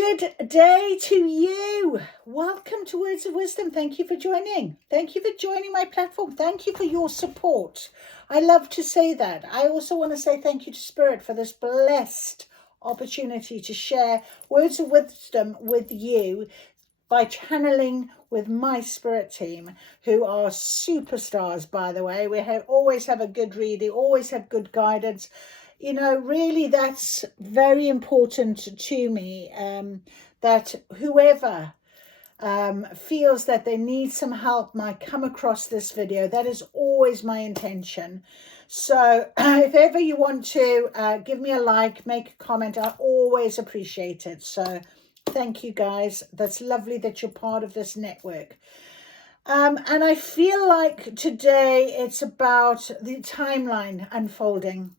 Good day to you. Welcome to Words of Wisdom. Thank you for joining. Thank you for joining my platform. Thank you for your support. I love to say that. I also want to say thank you to Spirit for this blessed opportunity to share words of wisdom with you by channeling with my spirit team, who are superstars, by the way. Always have a good reading, always have good guidance. You know, really, that's very important to me, that whoever feels that they need some help might come across this video. That is always my intention. So if ever you want to give me a like, make a comment, I always appreciate it. So thank you, guys. That's lovely that you're part of this network. And I feel like today it's about the timeline unfolding.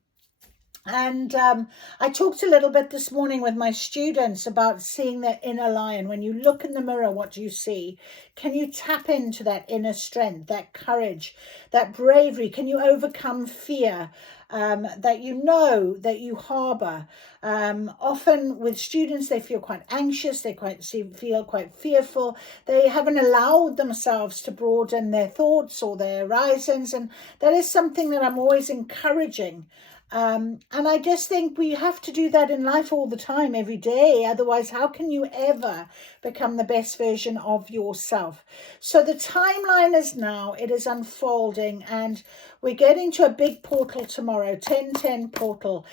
And I talked a little bit this morning with my students about seeing their inner lion. When you look in the mirror, what do you see? Can you tap into that inner strength, that courage, that bravery? Can you overcome fear that you know that you harbor? Often with students, they feel quite anxious. They feel quite fearful. They haven't allowed themselves to broaden their thoughts or their horizons. And that is something that I'm always encouraging. And I just think we have to do that in life all the time, every day. Otherwise, how can you ever become the best version of yourself? So the timeline is now, it is unfolding, and we're getting to a big portal tomorrow, 1010 portal.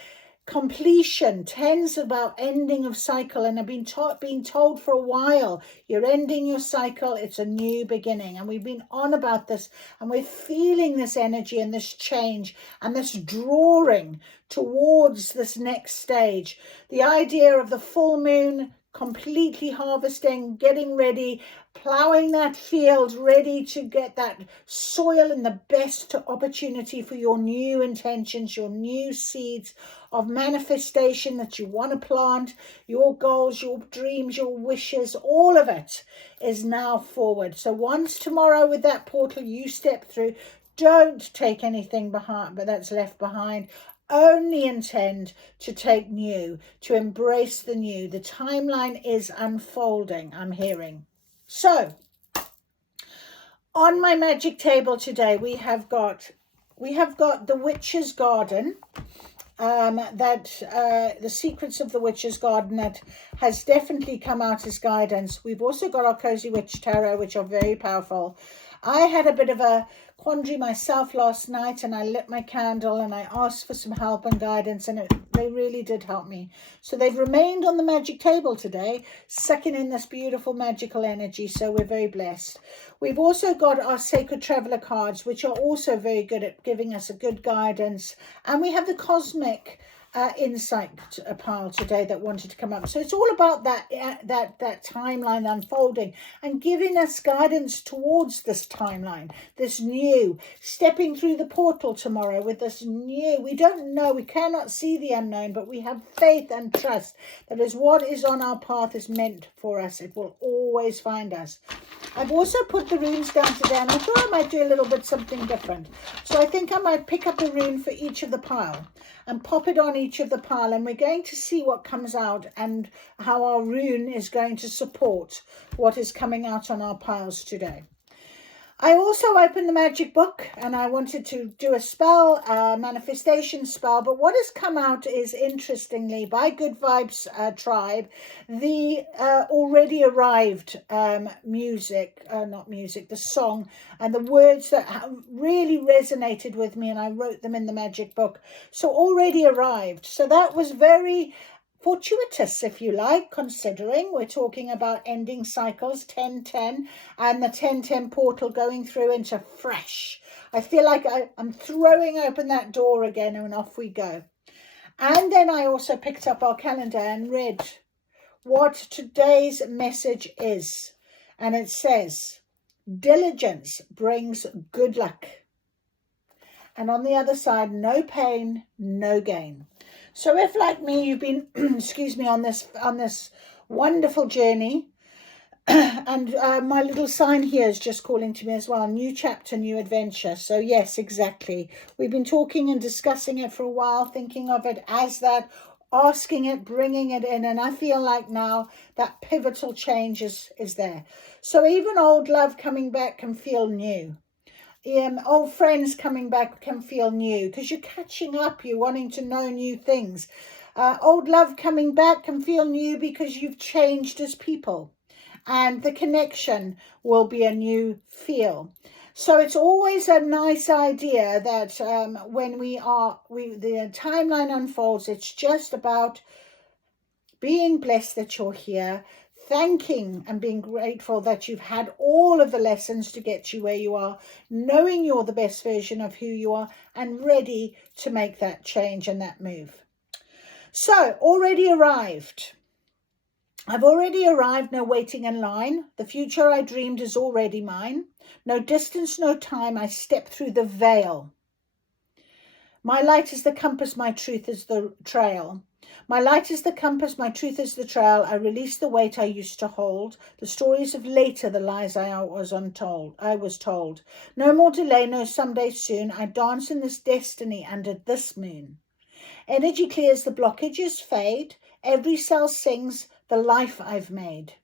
Completion, 10's about ending of cycle, and I've been told for a while, you're ending your cycle, it's a new beginning. And we've been on about this, and we're feeling this energy and this change and this drawing towards this next stage. The idea of the full moon, completely harvesting, getting ready, plowing that field, ready to get that soil in the best opportunity for your new intentions, your new seeds of manifestation that you want to plant, your goals, your dreams, your wishes, all of it is now forward. So once tomorrow with that portal you step through, don't take anything behind, but that's left behind. Only intend to take new, to embrace the new. The timeline is unfolding, I'm hearing. So, on my magic table today, we have got the Witch's Garden, the Secrets of the Witch's Garden, that has definitely come out as guidance. We've also got our Cozy Witch Tarot, which are very powerful. I had a bit of a quandary myself last night, and I lit my candle and I asked for some help and guidance, and they really did help me. So they've remained on the magic table today, sucking in this beautiful magical energy. So we're very blessed. We've also got our Sacred Traveler cards, which are also very good at giving us a good guidance. And we have the Cosmic insight pile today that wanted to come up. So it's all about that timeline unfolding and giving us guidance towards this timeline, this new, stepping through the portal tomorrow with this new. We don't know, we cannot see the unknown, but we have faith and trust that is what is on our path is meant for us. It will always find us. I've also put the runes down today, and I thought I might do a little bit something different. So I think I might pick up a rune for each of the pile and pop it on each of the pile, and we're going to see what comes out and how our rune is going to support what is coming out on our piles today. I also opened the magic book, and I wanted to do a spell, manifestation spell, but what has come out is, interestingly, by Good Vibes Tribe, the already arrived the song and the words that really resonated with me, and I wrote them in the magic book. So already arrived. So that was very fortuitous, if you like, considering we're talking about ending cycles, 1010, and the 1010 portal going through into fresh. I feel like I'm throwing open that door again, and off we go. And then I also picked up our calendar and read what today's message is. And it says, diligence brings good luck. And on the other side, no pain, no gain. So if, like me, you've been, excuse me, on this wonderful journey, and my little sign here is just calling to me as well, new chapter, new adventure. So yes, exactly. We've been talking and discussing it for a while, thinking of it as that, asking it, bringing it in. And I feel like now that pivotal change is there. So even old love coming back can feel new. Old friends coming back can feel new because you're catching up, you're wanting to know new things. Old love coming back can feel new because you've changed as people, and the connection will be a new feel. So it's always a nice idea that when the timeline unfolds, it's just about being blessed that you're here, thanking and being grateful that you've had all of the lessons to get you where you are, knowing you're the best version of who you are, and ready to make that change and that move. So, already arrived. I've already arrived, no waiting in line. The future I dreamed is already mine. No distance, no time, I step through the veil. My light is the compass, my truth is the trail. My light is the compass, my truth is the trail. I release the weight I used to hold, the stories of later, the lies I was told. No more delay, no someday soon. I dance in this destiny under this moon. Energy clears, the blockages fade. Every cell sings the life I've made.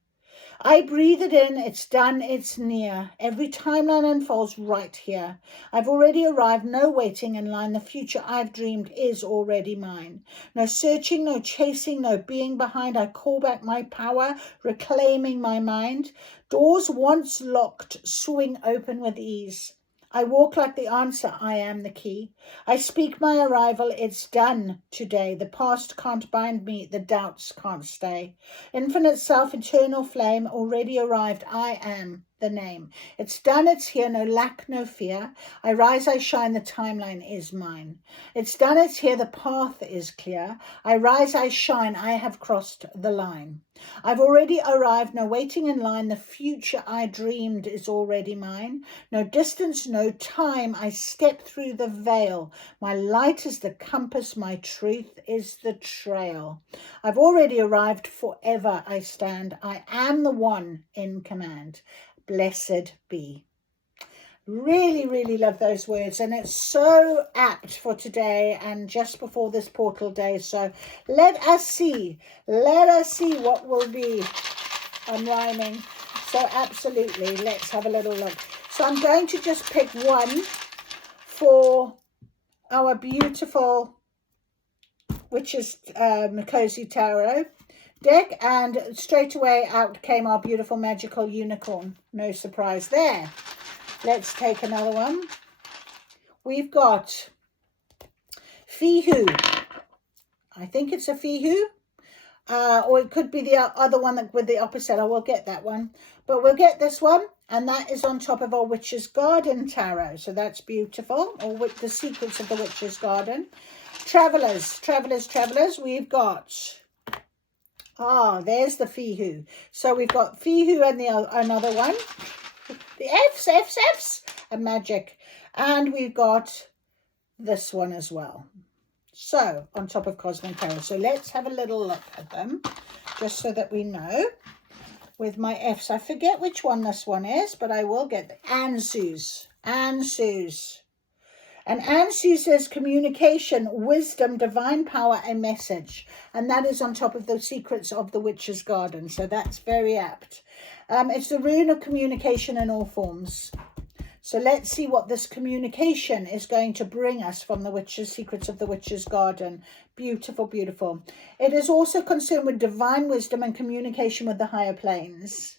I breathe it in, it's done, it's near. Every timeline unfolds right here. I've already arrived, no waiting in line. The future I've dreamed is already mine. No searching, no chasing, no being behind. I call back my power, reclaiming my mind. Doors once locked swing open with ease. I walk like the answer, I am the key. I speak my arrival, it's done today. The past can't bind me, the doubts can't stay. Infinite self, eternal flame, already arrived, I am the name. It's done, it's here, no lack, no fear. I rise, I shine, the timeline is mine. It's done, it's here, the path is clear. I rise, I shine, I have crossed the line. I've already arrived, no waiting in line. The future I dreamed is already mine. No distance, no time, I step through the veil. My light is the compass, my truth is the trail. I've already arrived, forever I stand. I am the one in command. Blessed be. Really, really love those words, and it's so apt for today and just before this portal day. So let us see what will be unrhyming. So absolutely, let's have a little look. So I'm going to just pick one for our beautiful Witches Cozy Tarot deck, and straight away out came our beautiful magical unicorn. No surprise there. Let's take another one. We've got Fihu. I think it's a Fihu. Or it could be the other one with the opposite. I will get that one. But we'll get this one. And that is on top of our Witch's Garden Tarot. So that's beautiful. Or with the secrets of the Witch's Garden. Travelers. We've got... there's the Fihu. So we've got Fihu and another one. The F's, and magic. And we've got this one as well. So, on top of Cosmic Tarot. So, let's have a little look at them, just so that we know. With my F's, I forget which one this one is, but I will get the Ansus. Ansus. And Ansu says communication, wisdom, divine power, and message. And that is on top of the secrets of the Witch's Garden. So that's very apt. It's the rune of communication in all forms. So let's see what this communication is going to bring us from the secrets of the Witch's Garden. Beautiful, beautiful. It is also concerned with divine wisdom and communication with the higher planes.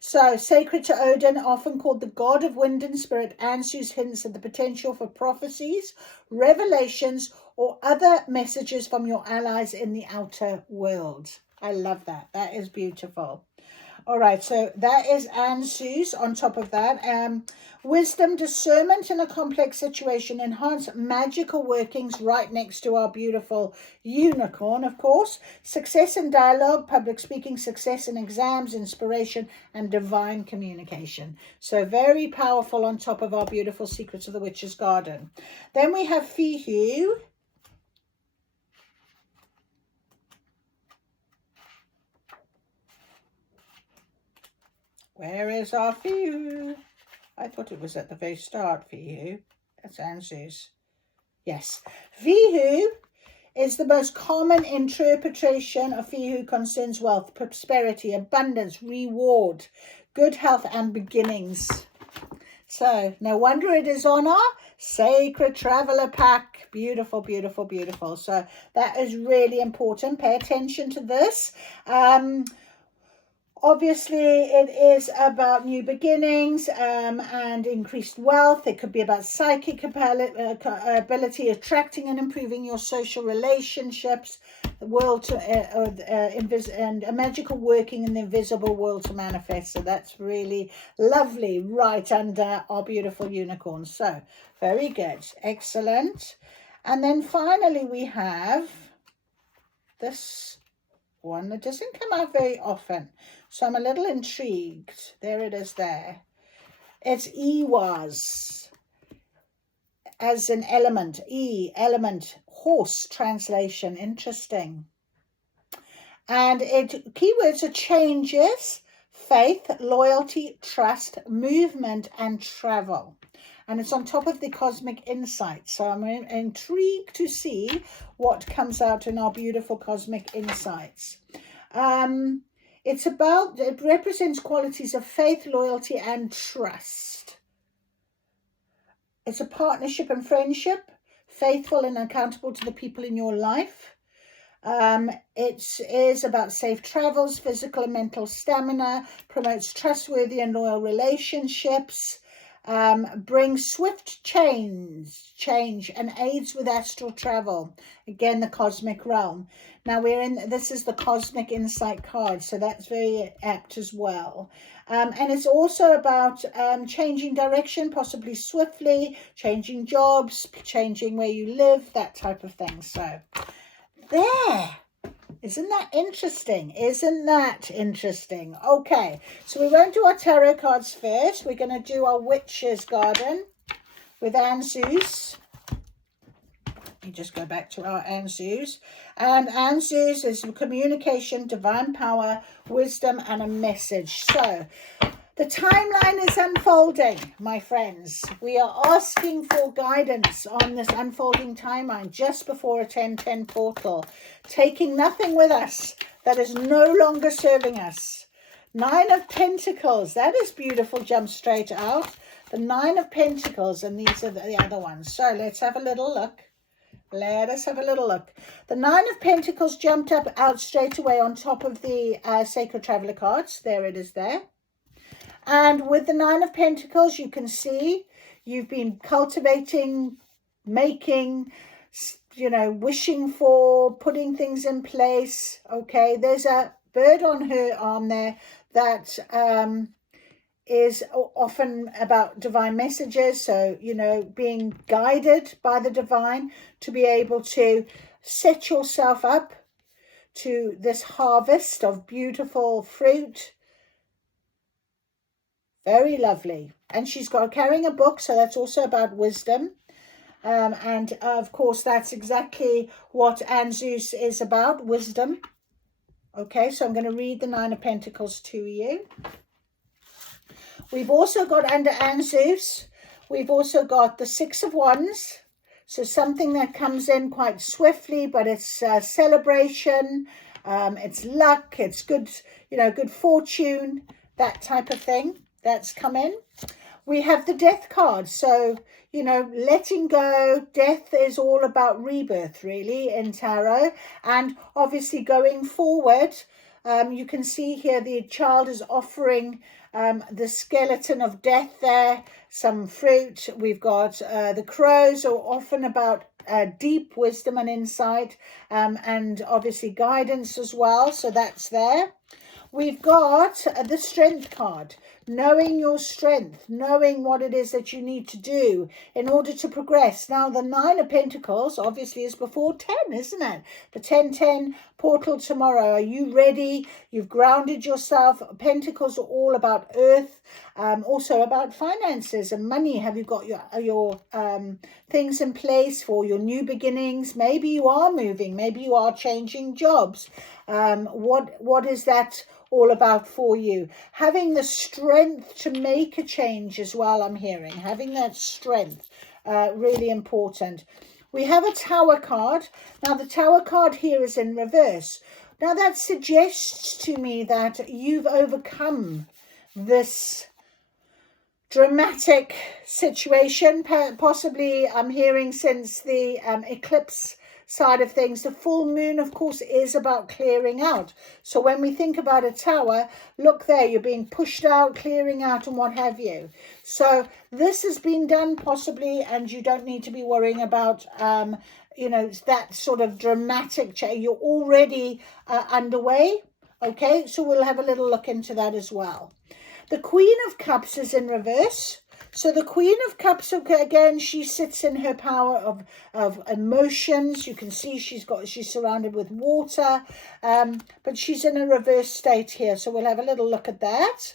So, sacred to Odin, often called the god of wind and spirit, Ansu's hints at the potential for prophecies, revelations, or other messages from your allies in the outer world. I love that. That is beautiful. All right, so that is Ansu's on top of that. Wisdom, discernment in a complex situation, enhanced magical workings right next to our beautiful unicorn, of course. Success in dialogue, public speaking, success in exams, inspiration, and divine communication. So very powerful on top of our beautiful secrets of the Witch's Garden. Then we have Fihu. Where is our Fihu? I thought it was at the very start, Fihu. That's Ansu's. Yes. Fihu is the most common interpretation of fear who concerns wealth, prosperity, abundance, reward, good health, and beginnings. So no wonder it is on our Sacred Traveler Pack. Beautiful, beautiful, beautiful. So that is really important. Pay attention to this. Obviously, it is about new beginnings and increased wealth. It could be about psychic ability, attracting and improving your social relationships, the world to, and a magical working in the invisible world to manifest. So that's really lovely, right under our beautiful unicorn. So very good, excellent. And then finally, we have this one that doesn't come out very often, so I'm a little intrigued. There it is there. It's Ehwaz as an element. Element, horse translation. Interesting. And keywords are changes, faith, loyalty, trust, movement, and travel. And it's on top of the cosmic insight. So I'm intrigued to see what comes out in our beautiful cosmic insights. It represents qualities of faith, loyalty, and trust. It's a partnership and friendship, faithful and accountable to the people in your life. It is about safe travels, physical and mental stamina, promotes trustworthy and loyal relationships, brings swift change and aids with astral travel. Again, the cosmic realm. Now this is the cosmic insight card, so that's very apt as well. And it's also about changing direction, possibly swiftly, changing jobs, changing where you live, that type of thing. So there. Isn't that interesting? Isn't that interesting? Okay, so we won't do our tarot cards first. We're going to do our Witch's Garden with Anzus. You just go back to our Anzus. And Anzus is communication, divine power, wisdom, and a message. So the timeline is unfolding, my friends. We are asking for guidance on this unfolding timeline just before a 10-10 portal. Taking nothing with us that is no longer serving us. 9 of Pentacles. That is beautiful. Jump straight out. The 9 of Pentacles, and these are the other ones. So let's have a little look. Let us have a little look. The 9 of Pentacles jumped out straight away on top of the Sacred Traveler cards. There it is there. And with the 9 of Pentacles, you can see you've been cultivating, making, wishing for, putting things in place. Okay, there's a bird on her arm there that is often about divine messages. So, being guided by the divine to be able to set yourself up to this harvest of beautiful fruit. Very lovely. And she's carrying a book, so that's also about wisdom. And of course, that's exactly what Anzus is about, wisdom. Okay, so I'm going to read the 9 of Pentacles to you. We've also got under Anzus, we've also got the 6 of Wands. So something that comes in quite swiftly, but it's celebration, it's luck, it's good, good fortune, that type of thing. That's come in. We have the Death card. So, letting go. Death is all about rebirth, really, in tarot. And obviously going forward, you can see here the child is offering the skeleton of death there, some fruit. We've got the crows are often about deep wisdom and insight, and obviously guidance as well. So that's there. We've got the Strength card. Knowing your strength, knowing what it is that you need to do in order to progress. Now, the 9 of Pentacles obviously is before 10, isn't it? The 10-10 portal tomorrow. Are you ready? You've grounded yourself. Pentacles are all about earth, also about finances and money. Have you got your things in place for your new beginnings? Maybe you are moving. Maybe you are changing jobs. What is that all about for you? Having the strength to make a change as well, I'm hearing. Having that strength, really important. We have a Tower card. Now the Tower card here is in reverse. Now that suggests to me that you've overcome this dramatic situation, possibly I'm hearing since the eclipse side of things. The full moon, of course, is about clearing out. So when we think about a tower, look there, you're being pushed out, clearing out and what have you. So this has been done possibly, and you don't need to be worrying about you know, that sort of dramatic change. You're already underway. Okay, so we'll have a little look into that as well. The Queen of Cups is in reverse. So the Queen of Cups, again, she sits in her power of emotions. You can see she's surrounded with water, but she's in a reverse state here. So we'll have a little look at that.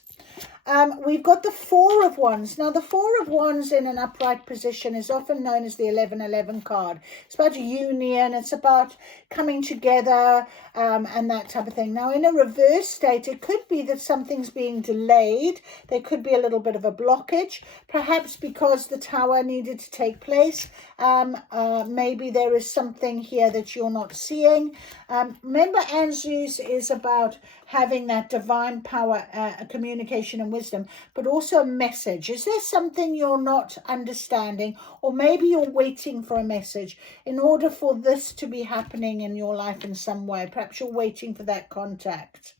We've got the Four of Wands. Now, the Four of Wands in an upright position is often known as the 1111 card. It's about union. It's about coming together and that type of thing. Now, in a reverse state, it could be that something's being delayed. There could be a little bit of a blockage, perhaps because the Tower needed to take place. Maybe there is something here that you're not seeing. Remember, Anzus is about having that divine power, communication and wisdom, but also a message. Is there something you're not understanding, or maybe you're waiting for a message in order for this to be happening in your life in some way? Perhaps you're waiting for that contact.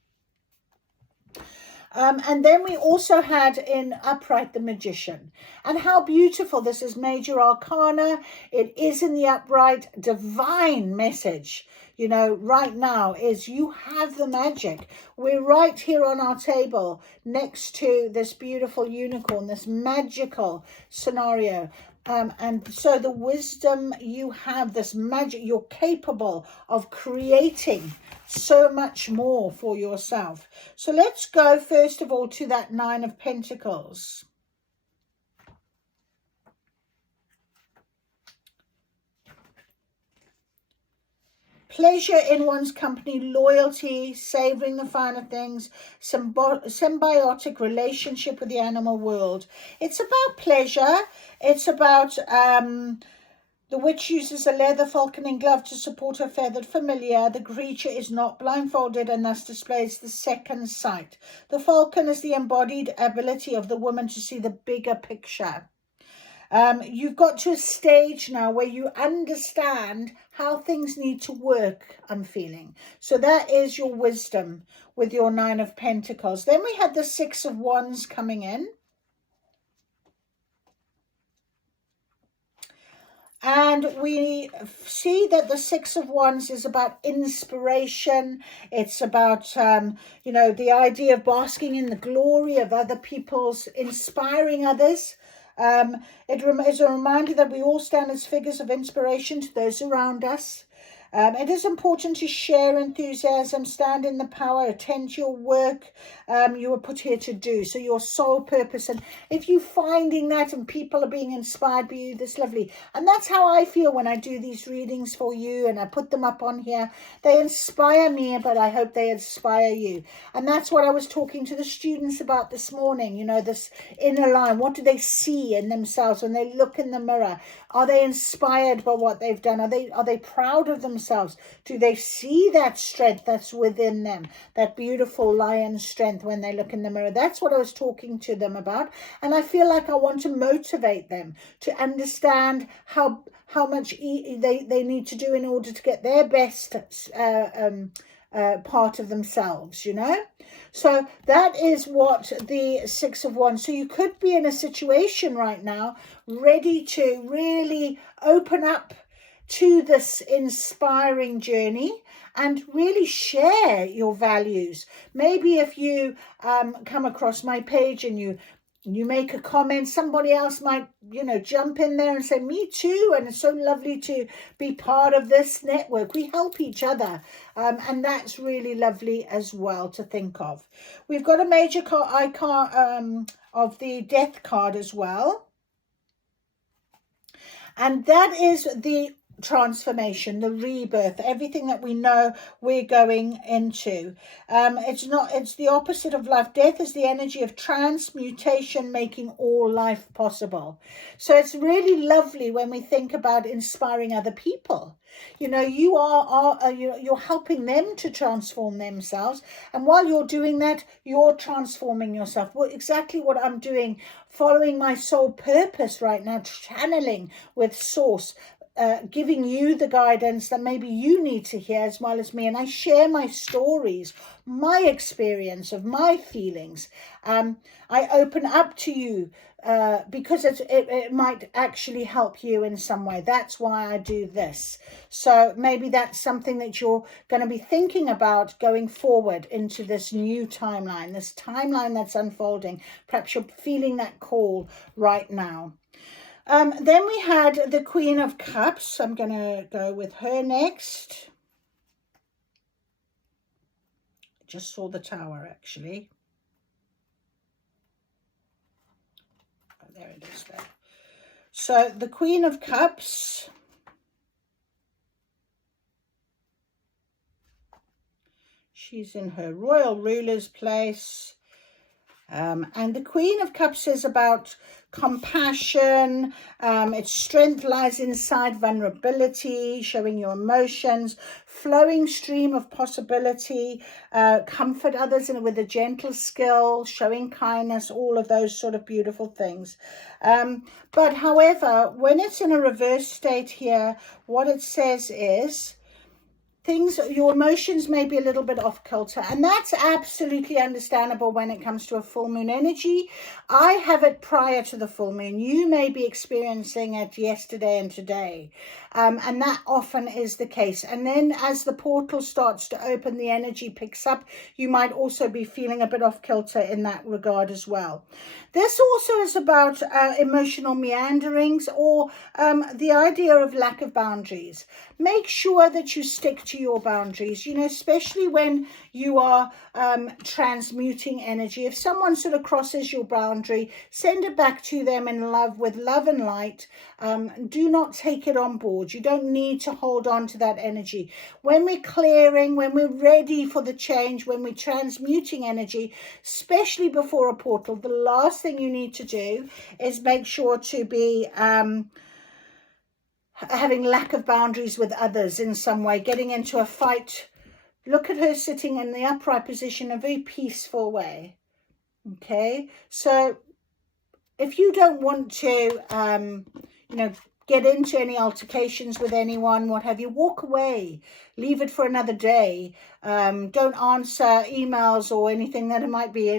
And then we also had in upright the Magician. And how beautiful. This is Major Arcana. It is in the upright. Divine message, you know, right now is you have the magic. We're right here on our table next to this beautiful unicorn, this magical scenario. And so the wisdom, you have this magic, you're capable of creating so much more for yourself. So let's go first of all to that Nine of Pentacles. Pleasure in one's company, loyalty, savouring the finer things, symbiotic relationship with the animal world. It's about pleasure. It's about the witch uses a leather falconing glove to support her feathered familiar. The creature is not blindfolded and thus displays the second sight. The falcon is the embodied ability of the woman to see the bigger picture. You've got to a stage now where you understand how things need to work, I'm feeling. So that is your wisdom with your Nine of Pentacles. Then we had the Six of Wands coming in. And we see that the Six of Wands is about inspiration. It's about, you know, the idea of basking in the glory of other people's, inspiring others. It is a reminder that we all stand as figures of inspiration to those around us. It is important to share enthusiasm, stand in the power, attend to your work you were put here to do. So your sole purpose. And if you're finding that and people are being inspired by you, that's lovely. And that's how I feel when I do these readings for you and I put them up on here. They inspire me, but I hope they inspire you. And that's what I was talking to the students about this morning. You know, this inner line. What do they see in themselves when they look in the mirror? Are they inspired by what they've done? Are they proud of themselves? Do they see that strength that's within them? That beautiful lion strength when they look in the mirror? That's what I was talking to them about. And I feel like I want to motivate them to understand how much they need to do in order to get their best part of themselves, you know. So that is what the Six of Wands. So you could be in a situation right now ready to really open up to this inspiring journey and really share your values. Maybe if you come across my page and you make a comment, somebody else might, you know, jump in there and say, me too. And it's so lovely to be part of this network. We help each other. And that's really lovely as well to think of. We've got a major icon of the Death card as well. And that is the transformation, the rebirth, everything that we know we're going into. It's the opposite of life. Death is the energy of transmutation, making all life possible. So it's really lovely when we think about inspiring other people. You're helping them to transform themselves, and while you're doing that, you're transforming yourself. Well, exactly what I'm doing, following my soul purpose right now, channeling with source, giving you the guidance that maybe you need to hear as well as me. And I share my stories, my experience of my feelings. I open up to you because it might actually help you in some way. That's why I do this. So maybe that's something that you're going to be thinking about going forward into this new timeline, this timeline that's unfolding. Perhaps you're feeling that call right now. Then we had the Queen of Cups. I'm going to go with her next. Just saw the Tower, actually. Oh, there it is there. So the Queen of Cups. She's in her royal ruler's place. And the Queen of Cups is about compassion. Its strength lies inside vulnerability, showing your emotions, flowing stream of possibility, comfort others with a gentle skill, showing kindness, all of those sort of beautiful things. But however, when it's in a reverse state here, what it says is, your emotions may be a little bit off kilter, and that's absolutely understandable when it comes to a full moon energy. I have it prior to the full moon. You may be experiencing it yesterday and today, and that often is the case. And then as the portal starts to open, the energy picks up. You might also be feeling a bit off kilter in that regard as well. This also is about emotional meanderings, or the idea of lack of boundaries. Make sure that you stick to your boundaries, especially when you are transmuting energy. If someone sort of crosses your boundary, send it back to them in love, with love and light. Do not take it on board. You don't need to hold on to that energy. When we're clearing, when we're ready for the change, when we're transmuting energy, especially before a portal, the last thing you need to do is make sure to be having lack of boundaries with others in some way, getting into a fight. Look at her sitting in the upright position, a very peaceful way. Okay, so if you don't want to, get into any altercations with anyone, what have you, walk away, leave it for another day. Don't answer emails or anything that might be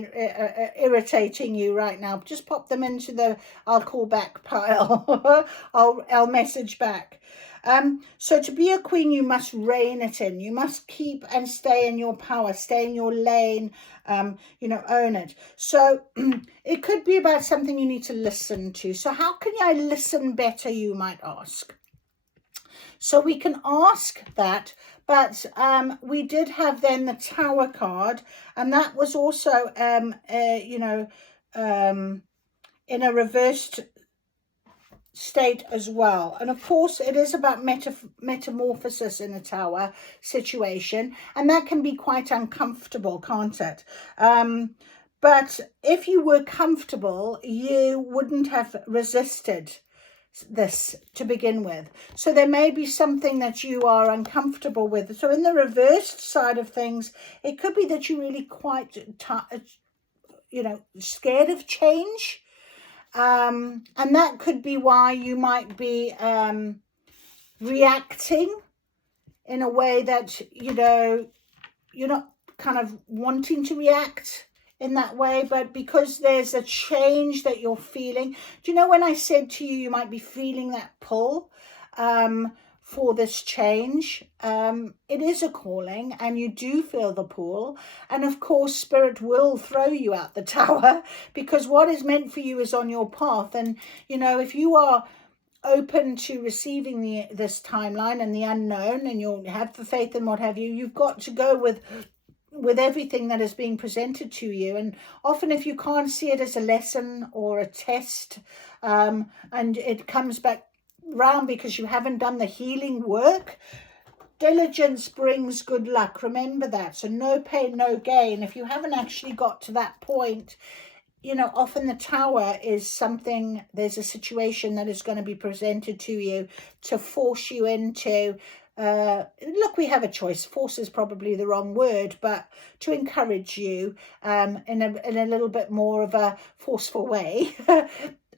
irritating you right now. Just pop them into the I'll call back pile. I'll message back. So to be a queen, you must rein it in. You must keep and stay in your power, stay in your lane, own it. So it could be about something you need to listen to. So how can I listen better, you might ask? So we can ask that, but we did have then the Tower card, and that was also, in a reversed state as well. And of course it is about metamorphosis in a Tower situation, and that can be quite uncomfortable, can't it? But if you were comfortable, you wouldn't have resisted this to begin with. So there may be something that you are uncomfortable with. So in the reversed side of things, it could be that you're really quite scared of change. And that could be why you might be reacting in a way that, you're not kind of wanting to react in that way, but because there's a change that you're feeling. Do you know when I said to you, you might be feeling that pull for this change? It is a calling, and you do feel the pull. And of course, Spirit will throw you out the Tower, because what is meant for you is on your path. And, if you are open to receiving this timeline and the unknown, and you'll have the faith and what have you, you've got to go with everything that is being presented to you. And often if you can't see it as a lesson or a test, and it comes back round because you haven't done the healing work. Diligence brings good luck. Remember that. So no pain, no gain. If you haven't actually got to that point, you know, often the Tower is something, there's a situation that is going to be presented to you to force you into, look, we have a choice. Force is probably the wrong word, but to encourage you in a little bit more of a forceful way.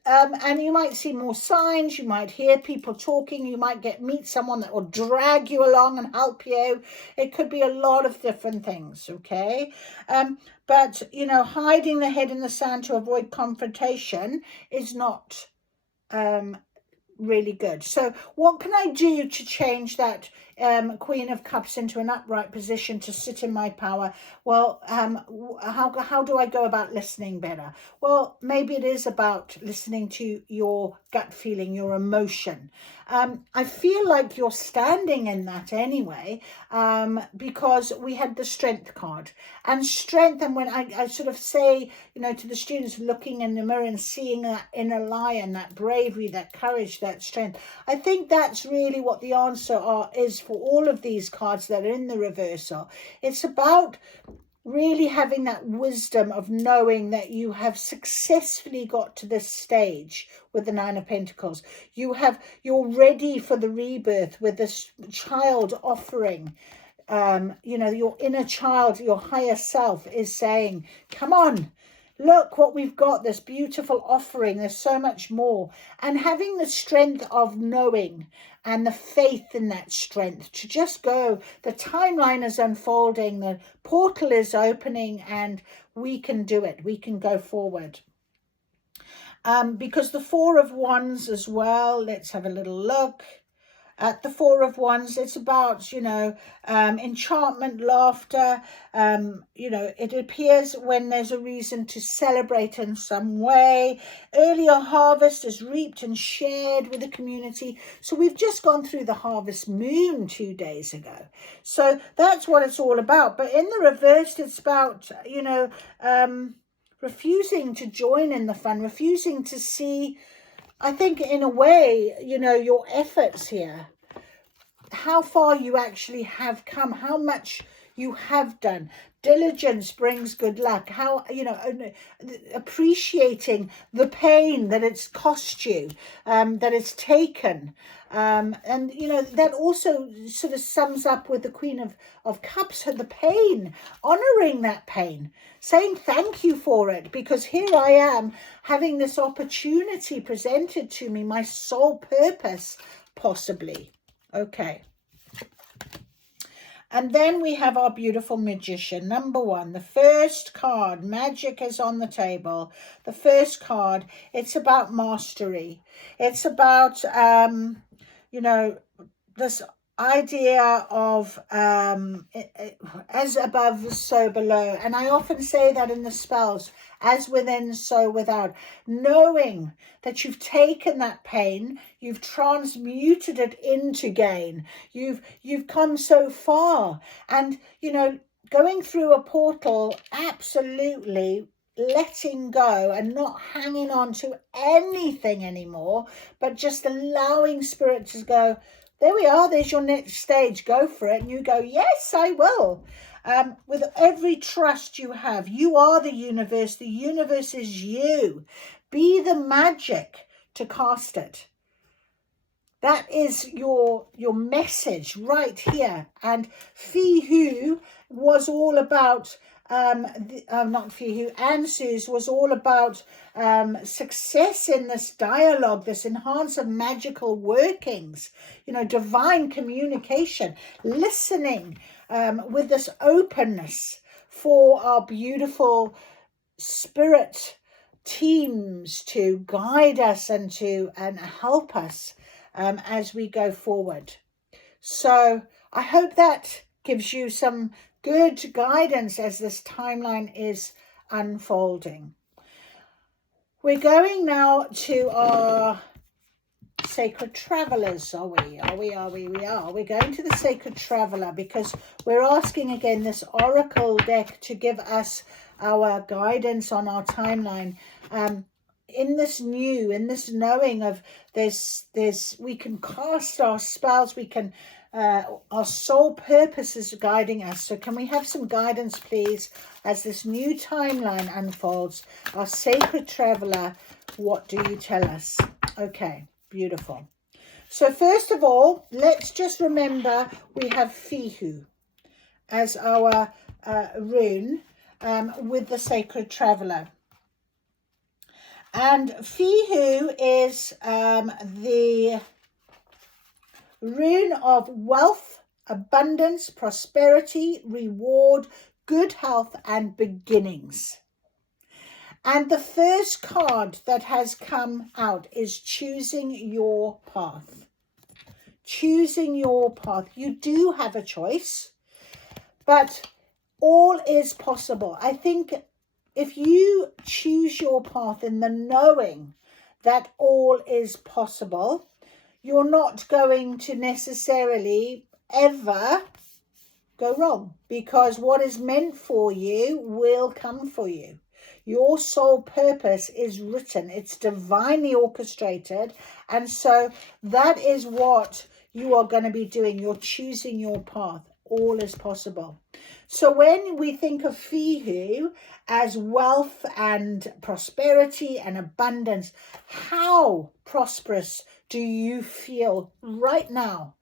And you might see more signs, you might hear people talking, you might meet someone that will drag you along and help you. It could be a lot of different things, okay? But, you know, hiding the head in the sand to avoid confrontation is not really good. So what can I do to change that Queen of Cups into an upright position to sit in my power? Well, how do I go about listening better? Well, maybe it is about listening to your gut feeling, your emotion. I feel like you're standing in that anyway, because we had the Strength card. And strength, and when I sort of say, you know, to the students, looking in the mirror and seeing that inner lion, that bravery, that courage, that strength, I think that's really what the answer is for all of these cards that are in the reversal. It's about really having that wisdom of knowing that you have successfully got to this stage with the Nine of Pentacles. You're ready for the rebirth with this child offering. You know, your inner child, your higher self is saying, come on, look what we've got, this beautiful offering. There's so much more. And having the strength of knowing and the faith in that strength to just go. The timeline is unfolding. The portal is opening and we can do it. We can go forward. Because the Four of Wands as well, let's have a little look. At the Four of Wands, it's about, you know, enchantment, laughter. You know, it appears when there's a reason to celebrate in some way. Earlier harvest is reaped and shared with the community. So we've just gone through the harvest moon 2 days ago. So that's what it's all about. But in the reverse, it's about, you know, refusing to join in the fun, refusing to see, I think in a way, you know, your efforts here, how far you actually have come, how much you have done. Diligence brings good luck. How, you know, appreciating the pain that it's cost you, that it's taken. And, you know, that also sort of sums up with the Queen of Cups, the pain, honouring that pain, saying thank you for it, because here I am having this opportunity presented to me, my sole purpose, possibly. Okay. And then we have our beautiful Magician. Number one, the first card, magic is on the table. The first card, it's about mastery. It's about, you know, this idea of as above, so below. And I often say that in the spells, as within, so without. Knowing that you've taken that pain, you've transmuted it into gain. You've come so far. And, you know, going through a portal, absolutely letting go and not hanging on to anything anymore, but just allowing spirit to go, there we are, there's your next stage, go for it. And you go, yes, I will. With every trust you have, you are the universe is you. Be the magic to cast it. That is your message right here. And Fihu was all about, not Fihu, Ansu's was all about success in this dialogue, this enhance of magical workings, you know, divine communication, listening with this openness for our beautiful spirit teams to guide us and help us as we go forward. So I hope that gives you some good guidance as this timeline is unfolding. We're going now to our Sacred Travelers, are we? We are. We're going to the Sacred Traveler because we're asking again this Oracle deck to give us our guidance on our timeline. in this knowing of we can cast our spells, we can, our soul purpose is guiding us. So can we have some guidance, please, as this new timeline unfolds? Our sacred traveler, what do you tell us? Okay, beautiful. So first of all, let's just remember we have Fihu as our rune with the sacred traveler. And Fihu is the rune of wealth, abundance, prosperity, reward, good health, and beginnings. And the first card that has come out is choosing your path. Choosing your path. You do have a choice, but all is possible. I think if you choose your path in the knowing that all is possible, you're not going to necessarily ever go wrong, because what is meant for you will come for you. Your soul purpose is written. It's divinely orchestrated. And so that is what you are going to be doing. You're choosing your path. All is possible. So when we think of Fihu as wealth and prosperity and abundance, how prosperous do you feel right now?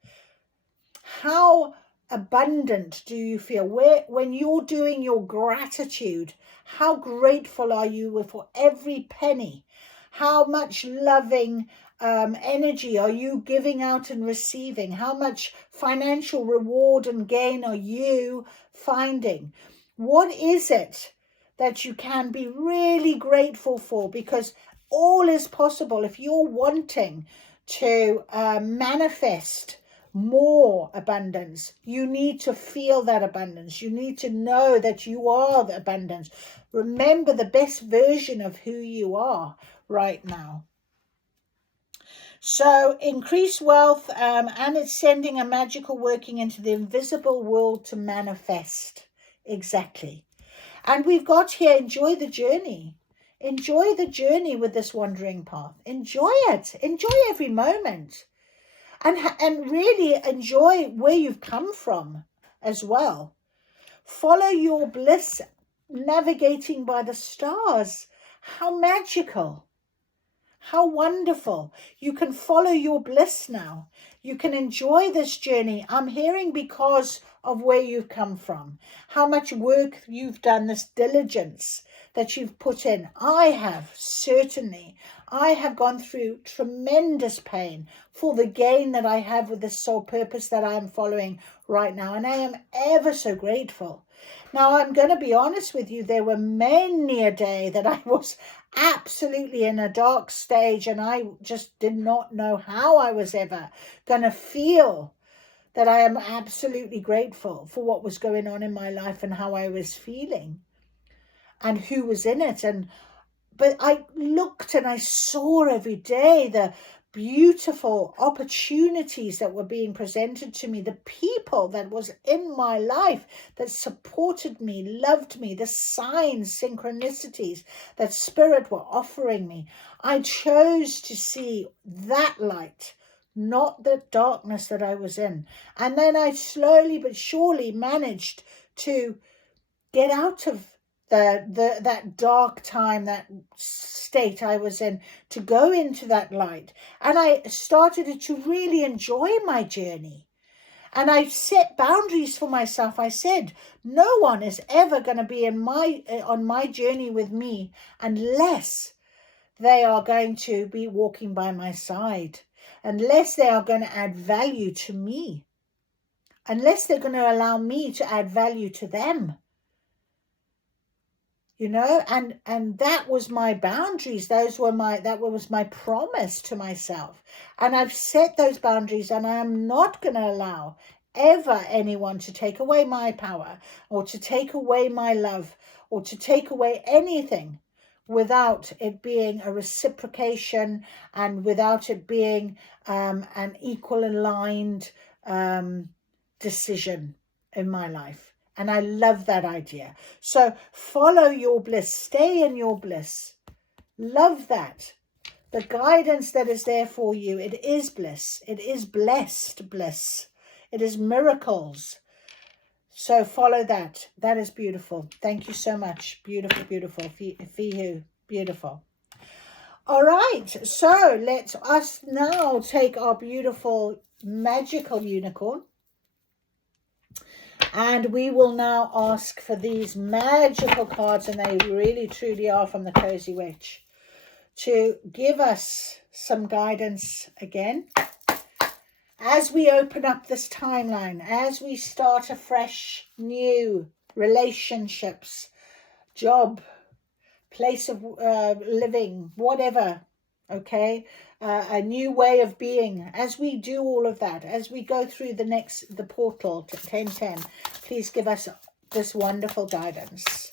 How abundant do you feel? When you're doing your gratitude, how grateful are you for every penny? How much loving energy are you giving out and receiving? How much financial reward and gain are you finding? What is it that you can be really grateful for? Because all is possible. If you're wanting to manifest more abundance, you need to feel that abundance. You need to know that you are the abundance. Remember the best version of who you are right now. So increase wealth, and it's sending a magical working into the invisible world to manifest. Exactly. And we've got here, enjoy the journey. Enjoy the journey with this wandering path. Enjoy it. Enjoy every moment. And really enjoy where you've come from as well. Follow your bliss, navigating by the stars. How magical. How wonderful. You can follow your bliss now. You can enjoy this journey. I'm hearing because of where you've come from, how much work you've done, this diligence that you've put in. I have, certainly. I have gone through tremendous pain for the gain that I have with this soul purpose that I am following right now. And I am ever so grateful. Now, I'm going to be honest with you. There were many a day that I was absolutely in a dark stage, and I just did not know how I was ever going to feel that I am absolutely grateful for what was going on in my life and how I was feeling and who was in it. But I looked and I saw every day the beautiful opportunities that were being presented to me, the people that was in my life that supported me, loved me, the signs, synchronicities that Spirit were offering me. I chose to see that light, not the darkness that I was in. And then I slowly but surely managed to get out of that dark time, that state I was in, to go into that light. And I started to really enjoy my journey. And I set boundaries for myself. I said, no one is ever going to be on my journey with me unless they are going to be walking by my side, unless they are going to add value to me, unless they're going to allow me to add value to them. You know, and that was my boundaries. That was my promise to myself. And I've set those boundaries, and I am not going to allow ever anyone to take away my power or to take away my love or to take away anything without it being a reciprocation and without it being an equal aligned decision in my life. And I love that idea. So follow your bliss. Stay in your bliss. Love that. The guidance that is there for you, it is bliss. It is blessed bliss. It is miracles. So follow that. That is beautiful. Thank you so much. Beautiful, beautiful. Fihu, beautiful. All right. So let us now take our beautiful magical unicorn. And we will now ask for these magical cards, and they really truly are from the Cozy Witch, to give us some guidance again as we open up this timeline, as we start a fresh, new relationships, job, place of living, whatever, okay, a new way of being. As we do all of that, as we go through the portal to 1010, please give us this wonderful guidance,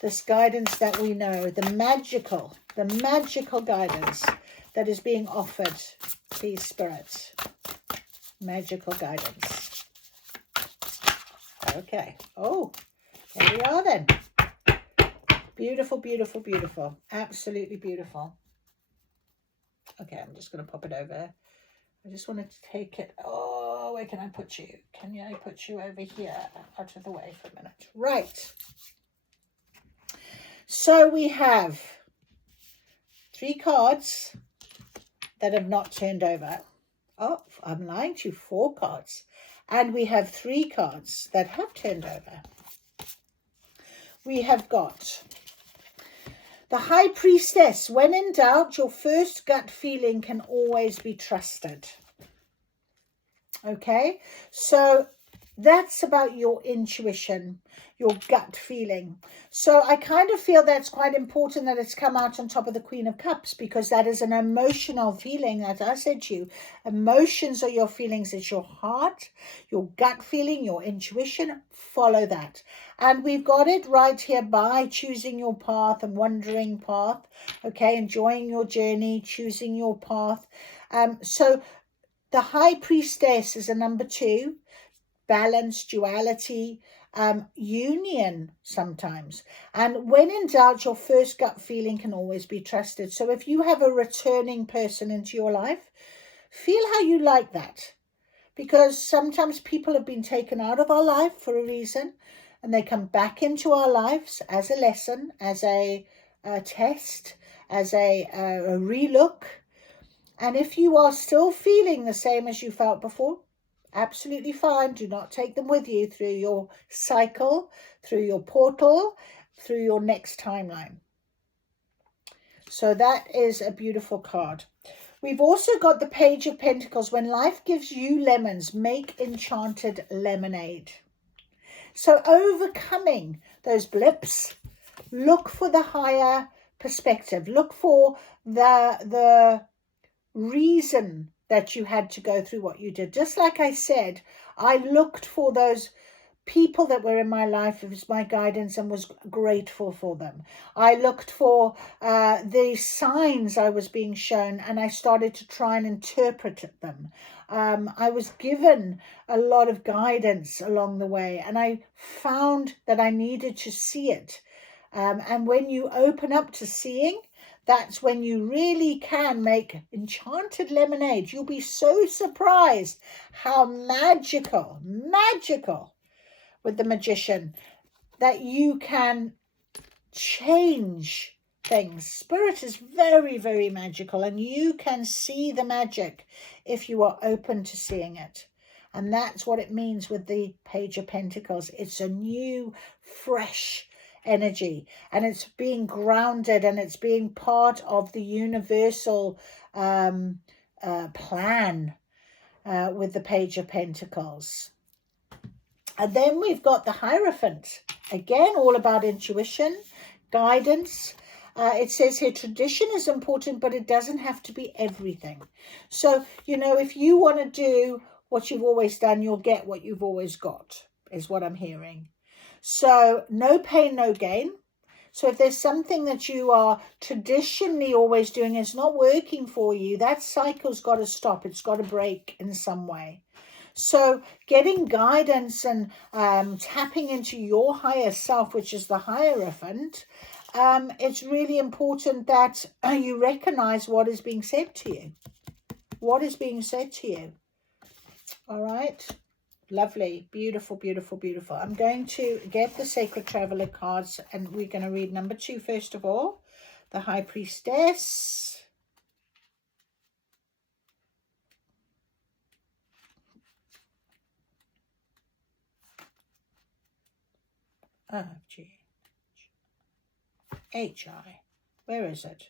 this guidance that we know, the magical guidance that is being offered. Please, Spirit, magical guidance. Okay. Oh, there we are then. Beautiful, beautiful, beautiful. Absolutely beautiful. Okay, I'm just going to pop it over. I just wanted to take it. Oh, where can I put you? Can I put you over here, out of the way for a minute? Right. So we have 3 cards that have not turned over. Oh, I'm lying to you, 4 cards. And we have 3 cards that have turned over. We have got the High Priestess. When in doubt, your first gut feeling can always be trusted. Okay, so that's about your intuition, your gut feeling. So I kind of feel that's quite important that it's come out on top of the Queen of Cups, because that is an emotional feeling. As I said to you, emotions are your feelings. It's your heart, your gut feeling, your intuition. Follow that. And we've got it right here by choosing your path and wandering path. Okay, enjoying your journey, choosing your path. So the High Priestess is a number 2. Balance, duality, union sometimes. And when in doubt, your first gut feeling can always be trusted. So if you have a returning person into your life, feel how you like that. Because sometimes people have been taken out of our life for a reason, and they come back into our lives as a lesson, as a test, as a relook. And if you are still feeling the same as you felt before, absolutely fine. Do not take them with you through your cycle, through your portal, through your next timeline. So that is a beautiful card. We've also got the Page of Pentacles. When life gives you lemons, make enchanted lemonade. So overcoming those blips, look for the higher perspective. Look for the reason that you had to go through what you did. Just like I said, I looked for those people that were in my life as my guidance and was grateful for them. I looked for the signs I was being shown, and I started to try and interpret them. I was given a lot of guidance along the way, and I found that I needed to see it. And when you open up to seeing, that's when you really can make enchanted lemonade. You'll be so surprised how magical with the Magician, that you can change things. Spirit is very, very magical, and you can see the magic if you are open to seeing it. And that's what it means with the Page of Pentacles. It's a new, fresh energy, and it's being grounded, and it's being part of the universal plan with the Page of Pentacles. And then we've got the Hierophant, again all about intuition, guidance. It says here, tradition is important, but it doesn't have to be everything. So, you know, if you want to do what you've always done, you'll get what you've always got, is what I'm hearing. So no pain, no gain. So if there's something that you are traditionally always doing, it's not working for you, that cycle's got to stop. It's got to break in some way. So getting guidance and tapping into your higher self, which is the Hierophant, it's really important that you recognize what is being said to you. What is being said to you? All right. Lovely. Beautiful, beautiful, beautiful. I'm going to get the Sacred Traveler cards, and we're going to read number 2 first of all. The High Priestess. Oh, gee. H-I. Where is it?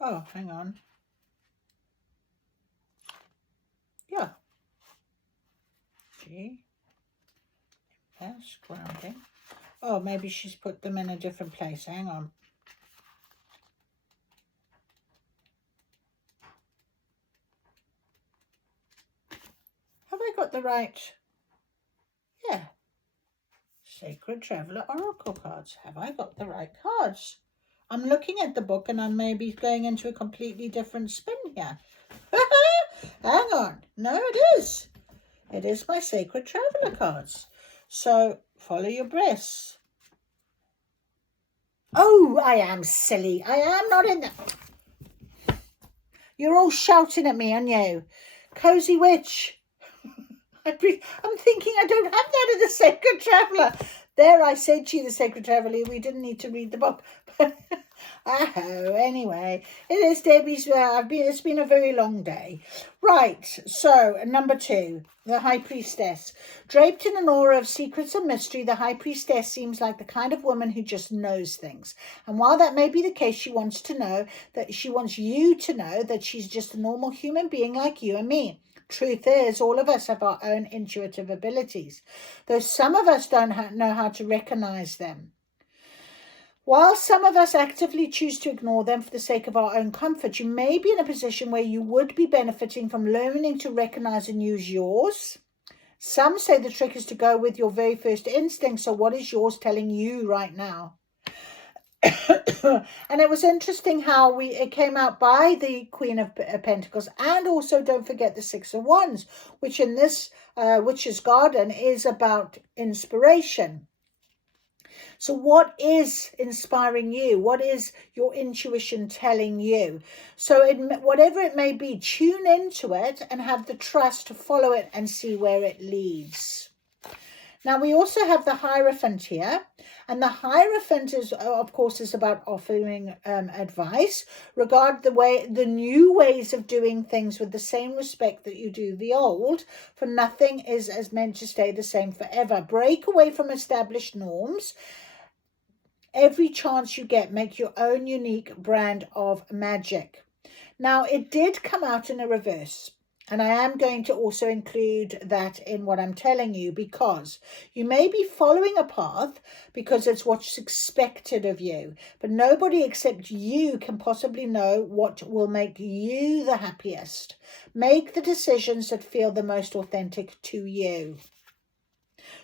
Oh, hang on. Yeah. G. That's grounding. Oh, maybe she's put them in a different place. Hang on. Have I got the right? Yeah. Sacred Traveler Oracle cards. Have I got the right cards? I'm looking at the book and I'm maybe going into a completely different spin here. Hang on. No, it is. It is my Sacred Traveler cards. So follow your breaths. Oh, I am silly. I am not in that. You're all shouting at me, aren't you? Cozy Witch. I'm thinking I don't have that in the Sacred Traveler. There, I said to you, the Sacred Traveler, we didn't need to read the book. Anyway, it is Debbie's. It's been a very long day. Right, so number 2, the High Priestess. Draped in an aura of secrets and mystery, the High Priestess seems like the kind of woman who just knows things. And while that may be the case, she wants you to know that she's just a normal human being like you and me. Truth is, all of us have our own intuitive abilities, though some of us don't know how to recognize them. While some of us actively choose to ignore them for the sake of our own comfort, you may be in a position where you would be benefiting from learning to recognize and use yours. Some say the trick is to go with your very first instinct. So what is yours telling you right now? And it was interesting how it came out by the Queen of Pentacles, and also don't forget the Six of Wands, which in this Witch's Garden is about inspiration. So what is inspiring you? What is your intuition telling you? So whatever it may be, tune into it and have the trust to follow it and see where it leads. Now, we also have the Hierophant here, and the Hierophant is, of course, is about offering advice regarding the new ways of doing things with the same respect that you do the old, for nothing is as meant to stay the same forever. Break away from established norms. Every chance you get, make your own unique brand of magic. Now, it did come out in a reverse. And I am going to also include that in what I'm telling you, because you may be following a path because it's what's expected of you. But nobody except you can possibly know what will make you the happiest. Make the decisions that feel the most authentic to you.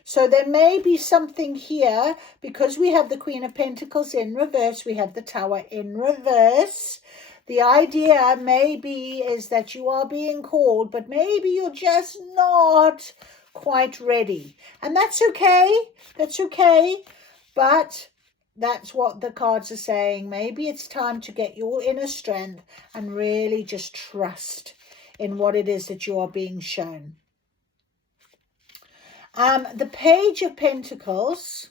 So there may be something here, because we have the Queen of Pentacles in reverse, we have the Tower in reverse. The idea maybe is that you are being called, but maybe you're just not quite ready. And that's okay. That's okay. But that's what the cards are saying. Maybe it's time to get your inner strength and really just trust in what it is that you are being shown. The Page of Pentacles,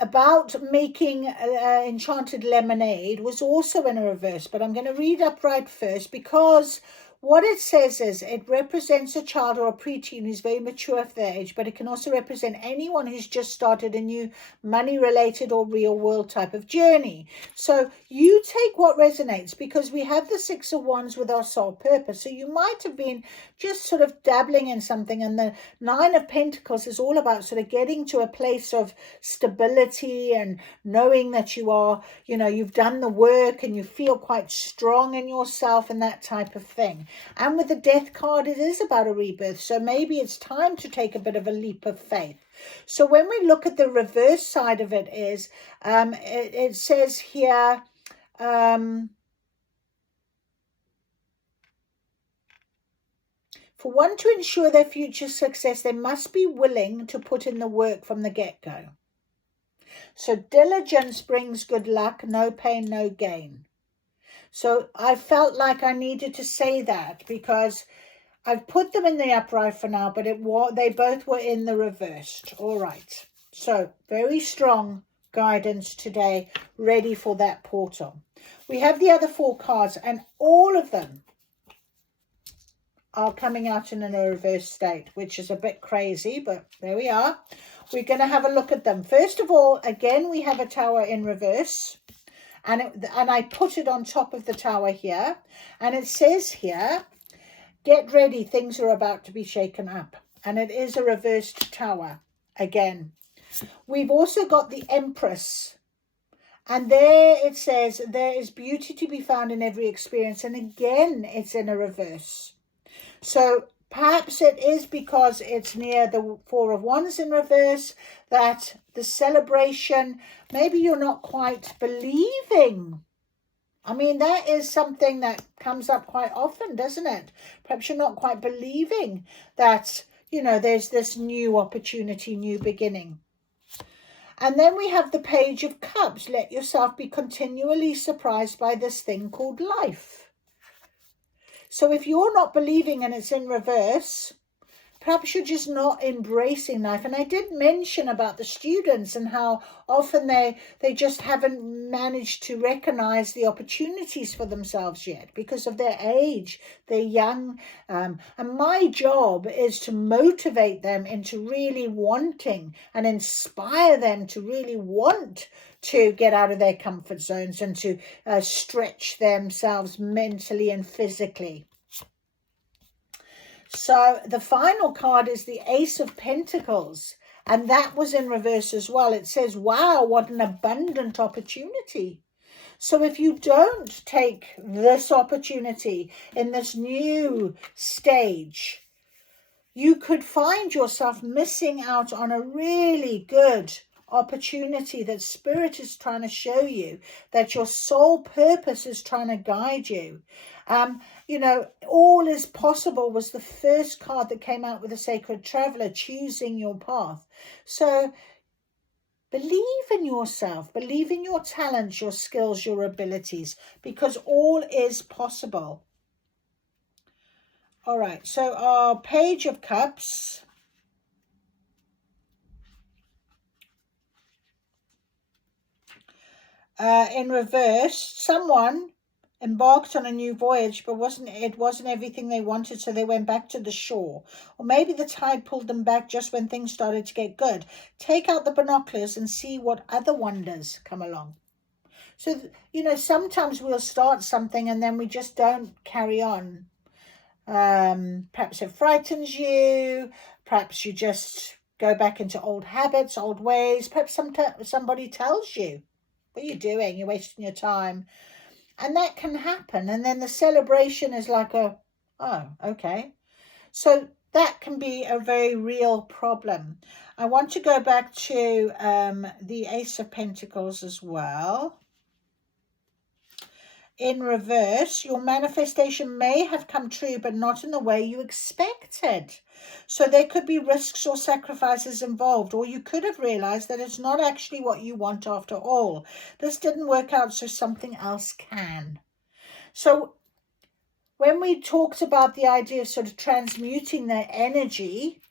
about making enchanted lemonade, was also in a reverse, but I'm going to read upright first, because what it says is it represents a child or a preteen who's very mature for their age, but it can also represent anyone who's just started a new money-related or real-world type of journey. So you take what resonates, because we have the Six of Wands with our soul purpose. So you might have been just sort of dabbling in something, and the Nine of Pentacles is all about sort of getting to a place of stability and knowing that you are, you've done the work and you feel quite strong in yourself and that type of thing. And with the Death card, it is about a rebirth. So maybe it's time to take a bit of a leap of faith. So when we look at the reverse side of it is, it says here, For one to ensure their future success, they must be willing to put in the work from the get-go. So diligence brings good luck, no pain, no gain. So I felt like I needed to say that because I've put them in the upright for now, but they both were in the reversed. All right. So very strong guidance today, ready for that portal. We have the other 4 cards, and all of them are coming out in a reverse state, which is a bit crazy, but there we are. We're going to have a look at them. First of all, again, we have a tower in reverse, and I put it on top of the tower here, and it says here, get ready, things are about to be shaken up. And it is a reversed tower again. We've also got the Empress, and there it says, there is beauty to be found in every experience, and again, it's in a reverse. So perhaps it is because it's near the 4 of Wands in reverse that the celebration, maybe you're not quite believing. I mean, that is something that comes up quite often, doesn't it? Perhaps you're not quite believing that, you know, there's this new opportunity, new beginning. And then we have the Page of Cups. Let yourself be continually surprised by this thing called life. So if you're not believing and it's in reverse, perhaps you're just not embracing life. And I did mention about the students and how often they just haven't managed to recognize the opportunities for themselves yet because of their age. They're young. And my job is to motivate them into really wanting and inspire them to really want to get out of their comfort zones and to stretch themselves mentally and physically. So the final card is the Ace of Pentacles, and that was in reverse as well. It says, wow, what an abundant opportunity. So if you don't take this opportunity in this new stage, you could find yourself missing out on a really good opportunity that Spirit is trying to show you, that your soul purpose is trying to guide you. You know, all is possible was the first card that came out with the Sacred Traveler, choosing your path. So believe in yourself, believe in your talents, your skills, your abilities, because all is possible. All right, so our Page of Cups. In reverse, someone embarked on a new voyage, but it wasn't everything they wanted, so they went back to the shore. Or maybe the tide pulled them back just when things started to get good. Take out the binoculars and see what other wonders come along. So, you know, sometimes we'll start something and then we just don't carry on. Perhaps it frightens you. Perhaps you just go back into old habits, old ways. Perhaps somebody tells you, what are you doing? You're wasting your time. And that can happen. And then the celebration is like oh, okay. So that can be a very real problem. I want to go back to the Ace of Pentacles as well. In reverse, your manifestation may have come true, but not in the way you expected. So there could be risks or sacrifices involved, or you could have realized that it's not actually what you want after all. This didn't work out, so something else can. So when we talked about the idea of sort of transmuting their energy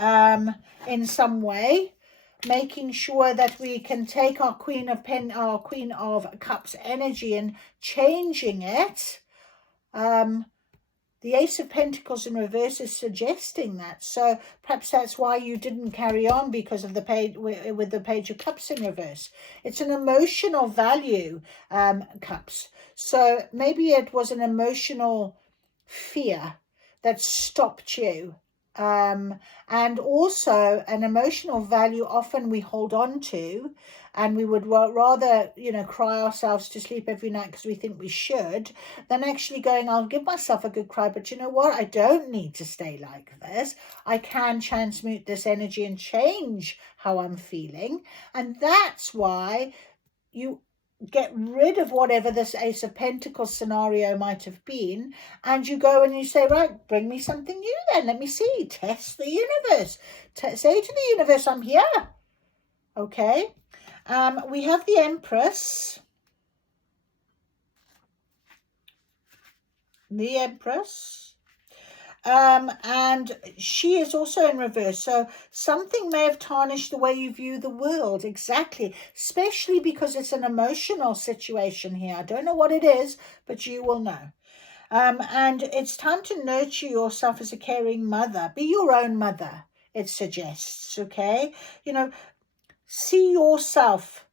in some way, making sure that we can take our Queen of Cups energy and changing it. The Ace of Pentacles in reverse is suggesting that. So perhaps that's why you didn't carry on, because of the page with the Page of Cups in reverse. It's an emotional value, cups. So maybe it was an emotional fear that stopped you. And also an emotional value often we hold on to, and we would rather, you know, cry ourselves to sleep every night because we think we should, than actually going, I'll give myself a good cry, but you know what? I don't need to stay like this. I can transmute this energy and change how I'm feeling. And that's why you get rid of whatever this Ace of Pentacles scenario might have been, and you go and you say, right, bring me something new then. Let me see. Test the universe. Say to the universe, I'm here. Okay. We have the Empress. The Empress. And she is also in reverse. So something may have tarnished the way you view the world. Exactly. Especially because it's an emotional situation here. I don't know what it is, but you will know. And it's time to nurture yourself as a caring mother. Be your own mother, it suggests, okay? You know, see yourself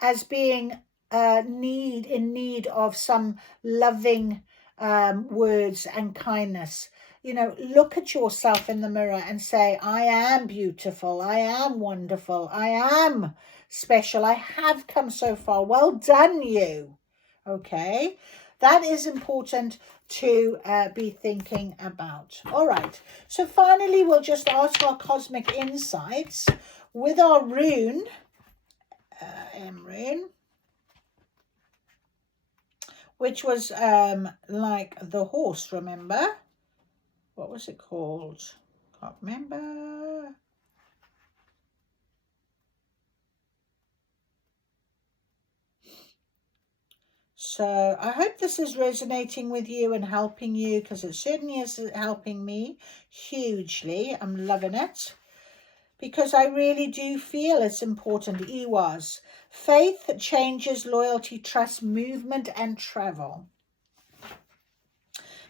as being in need of some loving words and kindness. You know, look at yourself in the mirror and say, I am beautiful. I am wonderful. I am special. I have come so far. Well done, you. Okay. That is important to be thinking about. All right. So finally, we'll just ask our cosmic insights with our rune, M rune, which was like the horse, remember? What was it called? Can't remember. So I hope this is resonating with you and helping you, because it certainly is helping me hugely. I'm loving it, because I really do feel it's important. Iwas. Faith, changes, loyalty, trust, movement, and travel.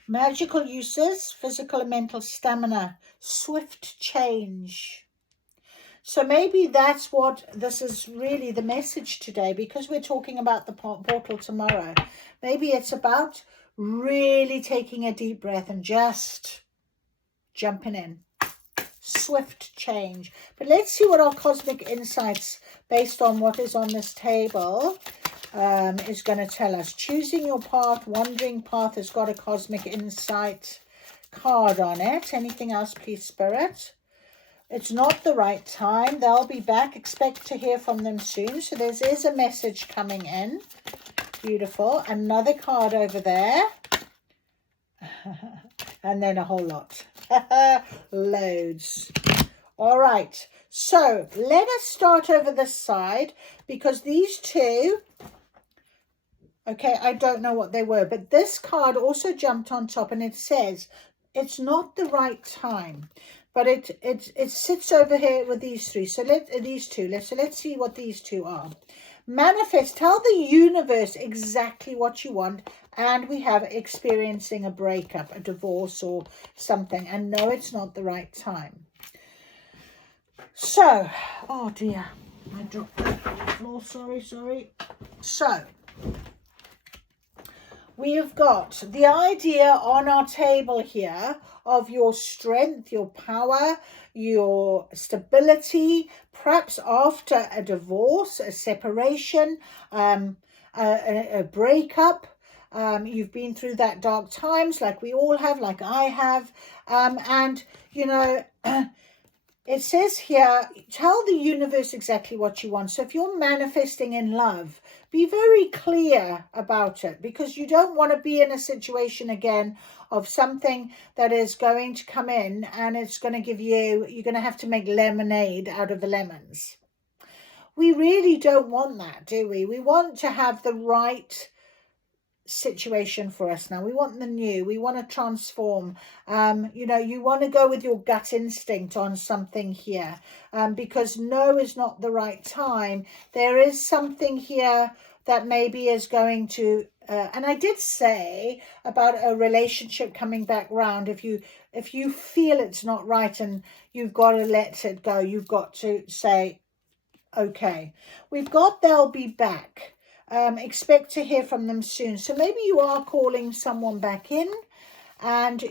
Magical uses, physical and mental stamina, swift change. So maybe that's what this is really the message today, because we're talking about the portal tomorrow. Maybe it's about really taking a deep breath and just jumping in. Swift change. But let's see what our cosmic insights, based on what is on this table, is going to tell us. Choosing your path, wandering path, has got a cosmic insight card on it. Anything else, please, Spirit? It's not the right time. They'll be back. Expect to hear from them soon. So there is a message coming in. Beautiful. Another card over there. And then a whole lot. Loads. All right. So let us start over this side, because these two... Okay, I don't know what they were, but this card also jumped on top, and it says it's not the right time, but it sits over here with these three. So let's see what these two are. Manifest, tell the universe exactly what you want, and we have experiencing a breakup, a divorce or something, and no, it's not the right time. So, oh dear, I dropped that on the floor, sorry. So, we have got the idea on our table here of your strength, your power, your stability, perhaps after a divorce, a separation, a breakup. You've been through that dark times like we all have, like I have. And, you know, it says here, tell the universe exactly what you want. So if you're manifesting in love, be very clear about it, because you don't want to be in a situation again of something that is going to come in and it's going to give you, you're going to have to make lemonade out of the lemons. We really don't want that, do we? We want to have the right situation for us now. We want the new. We want to transform. You know, you want to go with your gut instinct on something here, because no is not the right time. There is something here that maybe is going to and I did say about a relationship coming back round. If you feel it's not right and you've got to let it go, you've got to say, okay, we've got they'll be back. Expect to hear from them soon. So maybe you are calling someone back in, and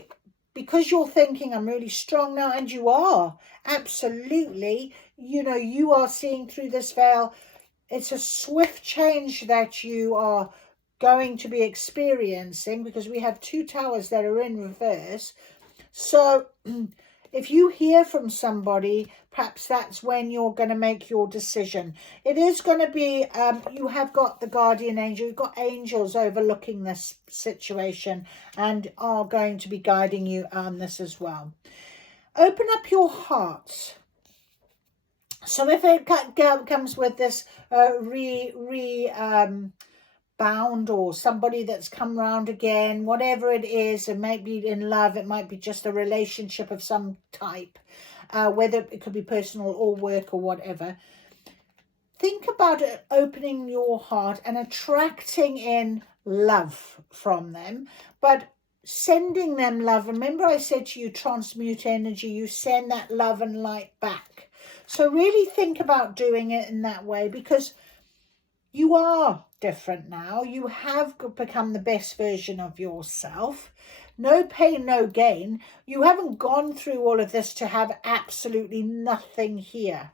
because you're thinking, I'm really strong now, and you are, absolutely, you know, you are seeing through this veil. It's a swift change that you are going to be experiencing, because we have two towers that are in reverse. So if you hear from somebody, perhaps that's when you're going to make your decision. It is going to be, you have got the guardian angel, you've got angels overlooking this situation and are going to be guiding you on this as well. Open up your heart. So if it comes with this bound or somebody that's come round again, whatever it is, it might be in love, it might be just a relationship of some type, whether it could be personal or work or whatever. Think about it, opening your heart and attracting in love from them, but sending them love. Remember I said to you, transmute energy, you send that love and light back. So really think about doing it in that way, because you are different now. You have become the best version of yourself. No pain, no gain. You haven't gone through all of this to have absolutely nothing here.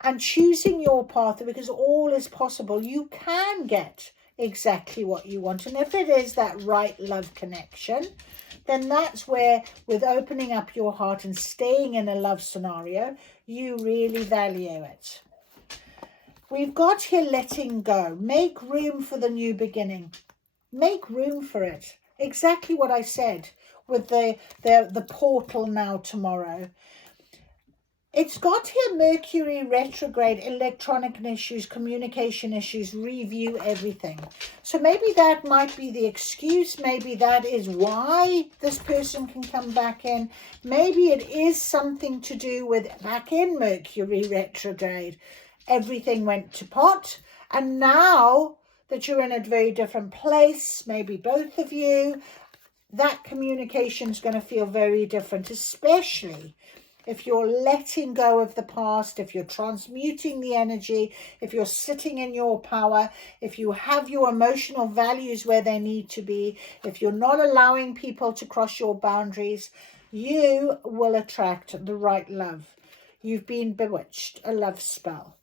And choosing your path, because all is possible, you can get exactly what you want. And if it is that right love connection, then that's where, with opening up your heart and staying in a love scenario, you really value it. We've got here letting go. Make room for the new beginning. Make room for it. Exactly what I said with the portal now tomorrow. It's got here Mercury retrograde, electronic issues, communication issues, review everything. So maybe that might be the excuse. Maybe that is why this person can come back in. Maybe it is something to do with back in Mercury retrograde. Everything went to pot. And now that you're in a very different place, maybe both of you, that communication is going to feel very different, especially if you're letting go of the past, if you're transmuting the energy, if you're sitting in your power, if you have your emotional values where they need to be, if you're not allowing people to cross your boundaries, you will attract the right love. You've been bewitched, a love spell.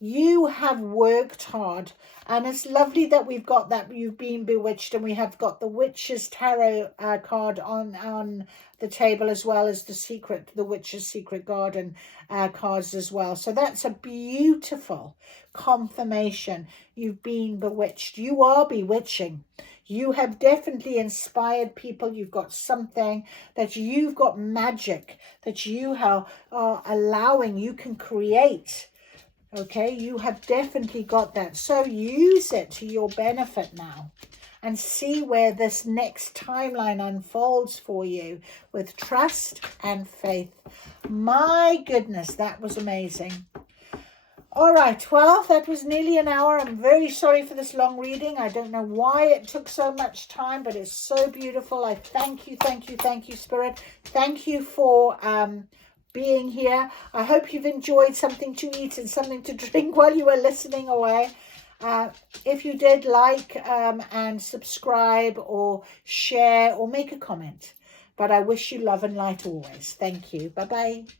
You have worked hard, and it's lovely that we've got that you've been bewitched, and we have got the Witch's Tarot card on the table, as well as the Witch's Secret Garden cards as well. So that's a beautiful confirmation. You've been bewitched. You are bewitching. You have definitely inspired people. You've got something that you've got magic that you are allowing. You can create. Okay, you have definitely got that. So use it to your benefit now and see where this next timeline unfolds for you with trust and faith. My goodness, that was amazing. All right, well, that was nearly an hour. I'm very sorry for this long reading. I don't know why it took so much time, but it's so beautiful. I thank you, Spirit. Thank you for being here. I hope you've enjoyed something to eat and something to drink while you were listening away. If you did, like and subscribe or share or make a comment. But I wish you love and light always. Thank you. Bye-bye.